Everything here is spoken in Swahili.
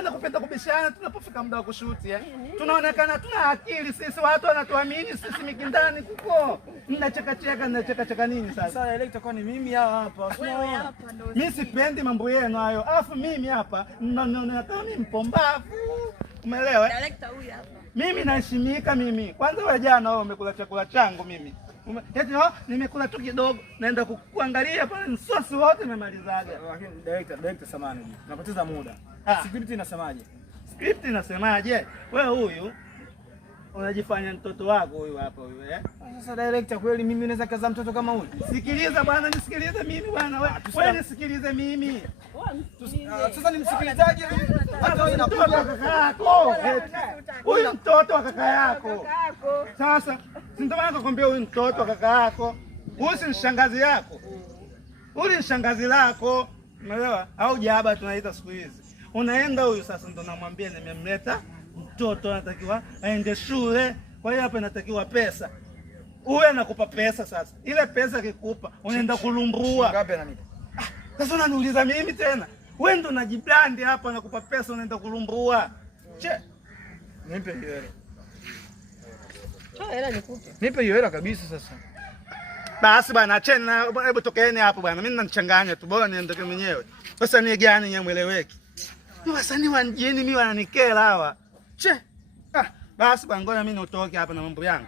bwana kupenda kubishana tunapofika muda wa kushuti tunaonekana tuna akili sisi, watu wanatuamini sisi mikindani kuko. Mnacheka nini sasa? Sasa ile itakuwa ni mimi hapa. Mimi sipendi mambo yenu hayo. Alafu mimi hapa naonekana mimi mpombavu. Umeelewa? Director huyu hapa. Mimi naheshimika mimi. Kwanza wewe jana wewe umekula chakula changu mimi. Eti nimekula tu kidogo, naenda kuangalia pale msosi wote nimemalizaga. Lakini director samani. Tunapoteza muda. Script inasemaje? Script inasemaje? Wewe huyu unajifanya mtoto wako huyu hapa huyu Sasa director, kweli mimi naweza kaza mtoto kama huyu? Sikiliza bwana, nisikilize mimi bwana. Wewe nisikilize mimi. Sasa ni msikilizaji hata wewe unakuja kaka yako. Huyu mtoto wa kaka yako. Sasa ndio maana nakwambia huyu mtoto wa kaka yako. Huyu si shangazi yako. Huyu ni shangazi lako. Umeelewa? Au jaba tunaita siku hizi. Unaenda huyu sasa ndo namwambia nimemleta mtoto anatakiwa aende shule. Kwa hiyo hapa inatakiwa pesa. Uwe anakupa pesa sasa. Ile pesa kikupa unaenda kulumbua. Ngapi ananipa? Sasa unaniuliza mimi tena. Wewe ndo unajiblandi hapa nakupa pesa unaenda kulumbua. Che. Nipe hiyo hela. Hela nikupe. Nipe hiyo hela kabisa sasa. Basi bwana acheni, hebu tokeeni hapo bwana. Mimi ninachanganya tu, bora niende mwenyewe. Sasa ni gani nyemueleweki? Ni wasanii wa mjini mimi wananikela hawa. Che. Basi bwana ngoja mimi nitoke hapa na mambo yangu.